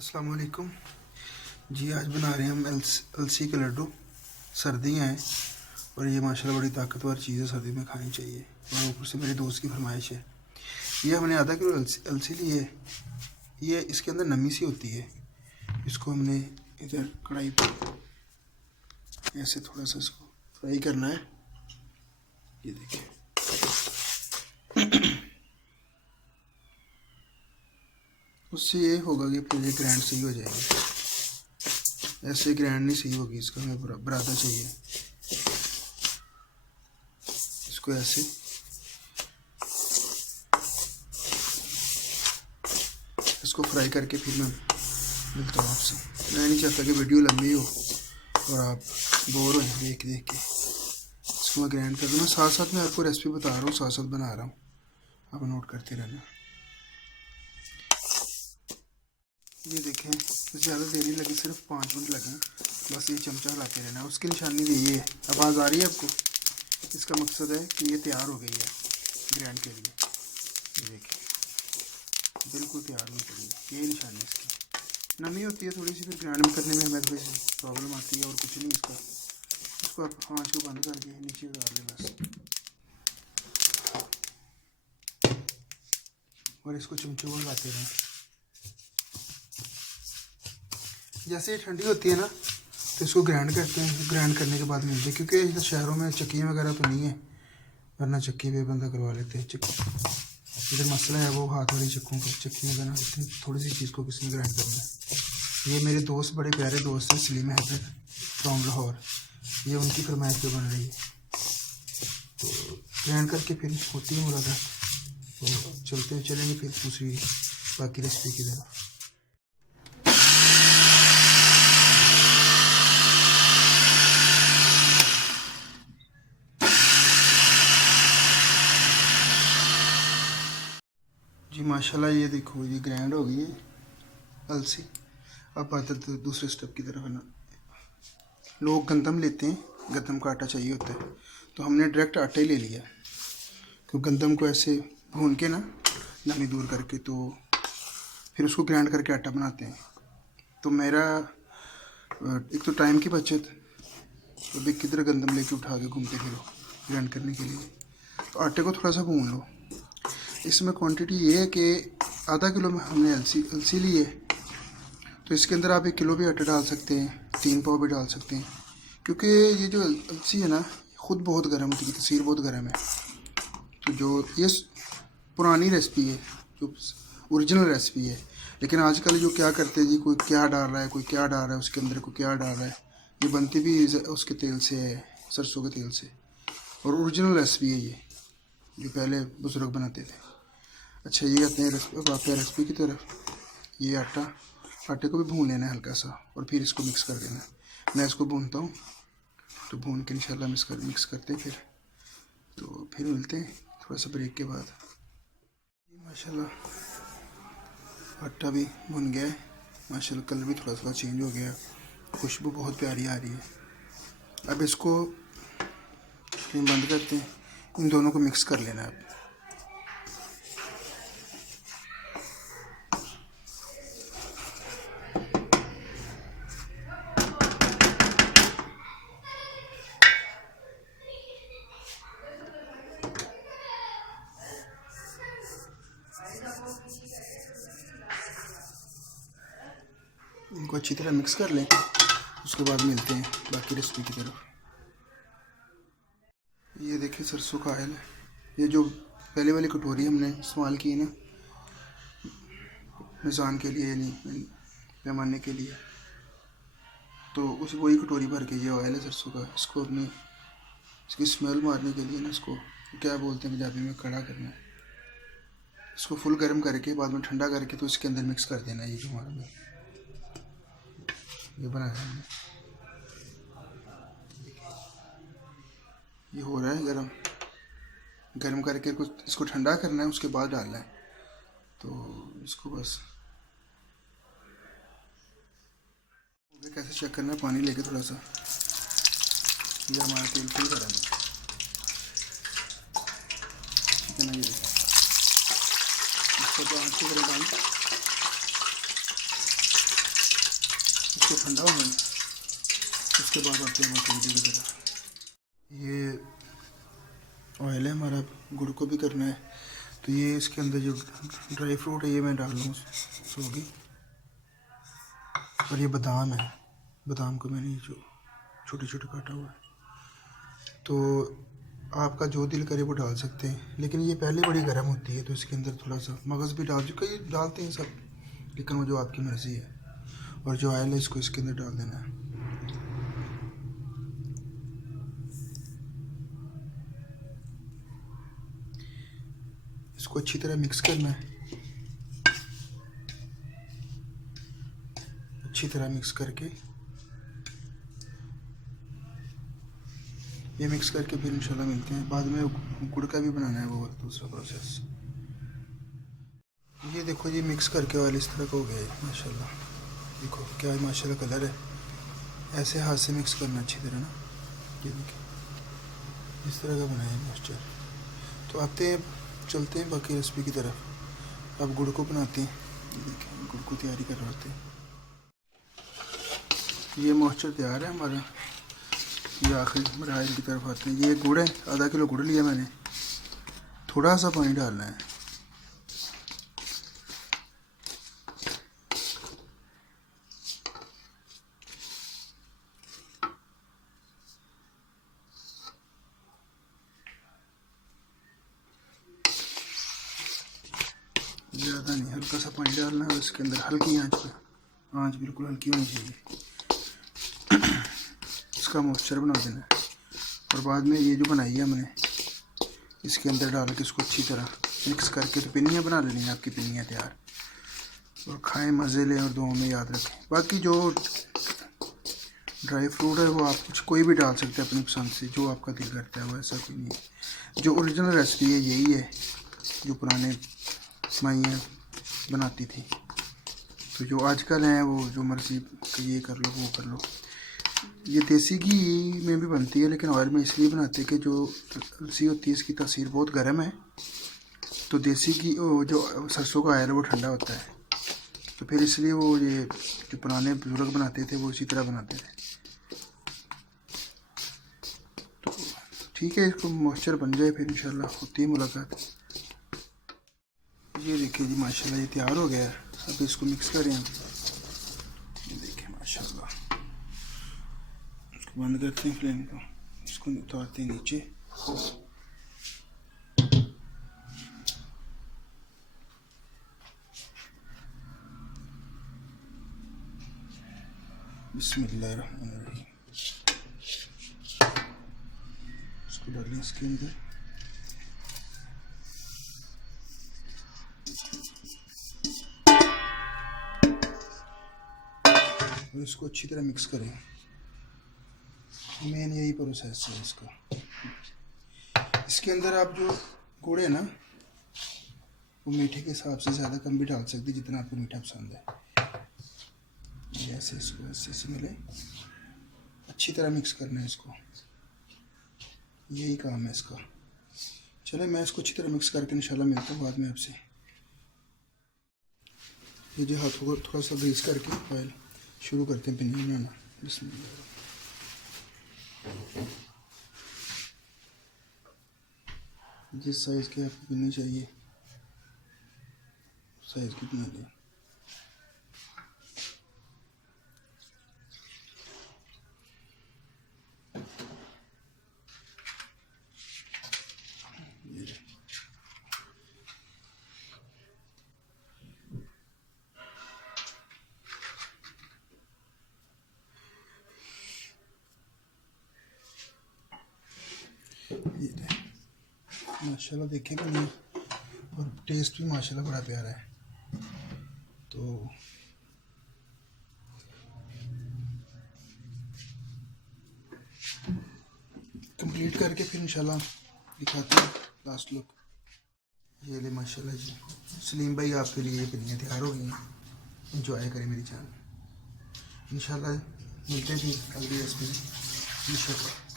अस्सलाम वालेकुम जी। आज बना रहे हैं हम अलसी के लड्डू। सर्दियाँ हैं और ये माशाल्लाह बड़ी ताकतवर चीज़ है, सर्दी में खानी चाहिए। और ऊपर से मेरे दोस्त की फरमाइश है। ये हमने आधा किलो अलसी ली है। ये इसके अंदर नमी सी होती है। इसको हमने इधर कढ़ाई पर ऐसे थोड़ा सा इसको फ्राई करना है। ये देखिए उससे ये होगा कि फिर ये ग्राइंड सही हो जाएगी। ऐसे ग्राइंड नहीं सही होगी, इसका हमें बराबर चाहिए। इसको ऐसे इसको फ्राई करके फिर मैं मिलता हूँ आपसे। मैं नहीं चाहता कि वीडियो लंबी हो और आप बोर हो देख देख के। इसको मैं ग्राइंड कर दूँ। साथ साथ मैं आपको रेसिपी बता रहा हूँ, साथ साथ बना रहा हूँ, आप नोट करते रहना। ये देखें, ज़्यादा देर नहीं लगी, सिर्फ 5 मिनट लगे। बस ये चमचा हिलाते रहना है। उसकी निशानी ये है। आवाज़ आ रही है आपको? इसका मकसद है कि ये तैयार हो गई है ग्राइंड के लिए। ये देखिए बिल्कुल तैयार हो गई है। ये निशानी इसकी। नमी होती है थोड़ी सी, फिर ग्राइंड करने में हमें थोड़ी सी प्रॉब्लम आती है और कुछ नहीं। इसको आप आँच को बंद करके नीचे उतार लें बस। और इसको चमचे को हिलाते रहें। जैसे ये ठंडी होती है ना तो इसको ग्राइंड करते हैं। ग्राइंड करने के बाद मिलते हैं, क्योंकि इधर शहरों में चक्की वगैरह तो नहीं है, वरना चक्की पे बंदा करवा लेते हैं। इधर मसला है वो हाथ वाली चक्की में बना लेते हैं। थोड़ी सी चीज़ को किसी ने ग्राइंड करना है। ये मेरे दोस्त, बड़े प्यारे दोस्त हैं, सलीम हैदर फ्रॉम लाहौर। ये उनकी फरमाइश पे बन रही है। तो ग्राइंड करके फिर होती है मुलाकात। तो चलेंगे फिर दूसरी बाकी रेसिपी की तरफ। जी माशाल्लाह, ये देखो ये ग्राइंड हो गई है अलसी। अब आते तो दूसरे स्टेप की तरफ है ना। लोग गंदम लेते हैं, गंदम का आटा चाहिए होता है, तो हमने डायरेक्ट आटा ही ले लिया। क्योंकि गंदम को ऐसे भून के ना नमी दूर करके, तो फिर उसको ग्राइंड करके आटा बनाते हैं। तो मेरा एक तो टाइम की बचत, तो भी किधर गंदम लेके उठा के घूमते फिरो ग्राइंड करने के लिए। तो आटे को थोड़ा सा भून लो। इसमें क्वांटिटी ये है कि आधा किलो में हमने अलसी ली है, तो इसके अंदर आप 1 किलो भी आटा डाल सकते हैं, 3 पाव भी डाल सकते हैं। क्योंकि ये जो अलसी है ना ख़ुद बहुत गर्म होती है, तसीर बहुत गर्म है। तो जो ये पुरानी रेसिपी है, जो ओरिजिनल रेसिपी है। लेकिन आजकल जो क्या करते हैं जी, कोई क्या डाल रहा है, कोई क्या डाल रहा है उसके अंदर, कोई क्या डाल रहा है। ये बनती भी उसके तेल से है, सरसों के तेल से। और ओरिजिनल रेसिपी है ये, जो पहले बुजुर्ग बनाते थे। अच्छा, ये आते हैं रेसिपी की तरफ। ये आटे को भी भून लेना है हल्का सा, और फिर इसको मिक्स कर देना है। मैं इसको भूनता हूँ, तो भून के इंशाल्लाह मिक्स करते हैं फिर। तो फिर मिलते हैं थोड़ा सा ब्रेक के बाद। माशाल्लाह आटा भी भुन गया है। माशाल्लाह कलर भी थोड़ा थोड़ा चेंज हो गया, खुशबू बहुत प्यारी आ रही है। अब इसको फ्लेम बंद करते हैं। इन दोनों को मिक्स कर लेना है। इनको अच्छी तरह मिक्स कर लें, उसके बाद मिलते हैं बाकी रेसिपी की तरफ। ये देखिए सरसों का ऑयल है। ये जो पहले वाली कटोरी हमने इस्तेमाल की ना मिज़ान के लिए, यानी पैमाने के लिए, तो उस वही कटोरी भर के ये ऑयल है सरसों का। इसको अपने इसकी स्मेल मारने के लिए ना, इसको क्या बोलते हैं पंजाबी में, कड़ा करना है। इसको फुल गर्म करके बाद में ठंडा करके तो इसके अंदर मिक्स कर देना है। ये जो हमारा ये बनाया हमने, ये हो रहा है गर्म करके कुछ इसको ठंडा करना है, उसके बाद डालना है। तो इसको बस कैसे चेक करना है, पानी लेके थोड़ा सा। ये हमारा तेल फुल गर्म है, ठीक है ना। ये इसको तो आँच से करें डाल। इसको ठंडा होने दें, उसके बाद आते हैं बाकी वीडियो की तरफ। ये ऑयल है हमारा, गुड़ को भी करना है, तो ये इसके अंदर जो ड्राई फ्रूट है ये मैं डाल लूँ सोगी। और ये बादाम है, बादाम को मैंने जो छोटे छोटे काटा हुआ है, तो आपका जो दिल करे वो डाल सकते हैं, लेकिन ये पहले बड़ी गर्म होती है तो इसके अंदर थोड़ा सा मगज़ भी डाल, कई डालते हैं सब, लेकिन वो जो आपकी मर्ज़ी है। और जो ऑयल है इसको इसके अंदर डाल देना है। इसको अच्छी तरह मिक्स करना है, अच्छी तरह मिक्स करके, ये मिक्स करके फिर इंशाल्लाह मिलते हैं। बाद में गुड़ का भी बनाना है वो दूसरा प्रोसेस। ये देखो ये मिक्स करके ऑयल इस तरह का हो गया है माशाल्लाह। देखो क्या है माशाल्लाह कलर है। ऐसे हाथ से मिक्स करना अच्छी तरह ना, ये देखिए इस तरह का बनाया है मॉइस्चर। तो आते हैं, चलते हैं बाकी रेसिपी की तरफ। अब गुड़ को बनाते हैं, देखिए गुड़ को तैयारी कर रहे होते हैं। ये मॉइस्चर तैयार है हमारा। ये आखिरी मराहल की तरफ आते हैं। ये गुड़ है, आधा किलो गुड़ लिया मैंने, थोड़ा सा पानी डालना है। ज़्यादा नहीं, हल्का सा पानी डालना है। इसके अंदर हल्की आंच पे, आंच बिल्कुल हल्की होनी चाहिए। इसका मॉइस्चर बना देना है। और बाद में ये जो बनाई है हमने, इसके अंदर डाल के इसको अच्छी तरह मिक्स करके तो पिन्नियाँ बना लेनी है आपकी, पिन्नियाँ तैयार। और खाएं, मज़े लें और दुआओं में याद रखें। बाकी जो ड्राई फ्रूट है वो आप कुछ कोई भी डाल सकते हैं अपनी पसंद से, जो आपका दिल करता है वो, ऐसा कोई नहीं है। जो ओरिजिनल रेसिपी है यही है, जो पुराने माइयाँ बनाती थी। तो जो आजकल हैं वो जो मर्ज़ी ये कर लो वो कर लो। ये देसी घी में भी बनती है, लेकिन ऑयल में इसलिए बनाते हैं कि जो तुलसी होती है इसकी तासीर बहुत गर्म है, तो देसी घी जो सरसों का ऑयल है वो ठंडा होता है, तो फिर इसलिए वो ये जो पुराने बुजुर्ग बनाते थे वो इसी तरह बनाते थे। तो ठीक है, इसको मॉइस्चर बन जाए फिर इंशाल्लाह होती है मुलाकात। ये देखिए जी माशाल्लाह ये तैयार हो गया है। अब इसको मिक्स करें हम। ये देखिए माशाल्लाह, इसको बंद करते हैं फ्लेम को, इसको उतारते हैं नीचे। बिस्मिल्लाहिर्रहमानिर्रहीम। इसको डालें इसके अंदर। और इसको अच्छी तरह मिक्स करें। मेन यही प्रोसेस है इसका। इसके अंदर आप जो गुड़ है ना वो मीठे के हिसाब से ज़्यादा कम भी डाल सकते, जितना आपको मीठा पसंद है। ऐसे इसको ऐसे मिले, अच्छी तरह मिक्स करना है इसको, यही काम है इसका। चले मैं इसको अच्छी तरह मिक्स करके इंशाल्लाह मिलता हूँ बाद में आपसे। ये जो हाथों को थोड़ा सा ग्रीस करके ऑयल शुरू करते हैं पिन्नी बनाना। बिस्मिल्लाह। जिस साइज़ की आपको पिन्नी चाहिए उस साइज़ की बना लें। ये माशाल्लाह देखें कि नहीं, और टेस्ट भी माशाल्लाह बड़ा प्यारा है। तो कंप्लीट करके फिर इंशाल्लाह दिखाते हैं लास्ट लुक। ये ले माशाल्लाह जी, सलीम भाई आपके लिए ये पिन्नियाँ तैयार हो गई हैं। एंजॉय करें मेरी चैनल। इंशाल्लाह मिलते हैं फिर अगली रेसिपी में इंशाल्लाह।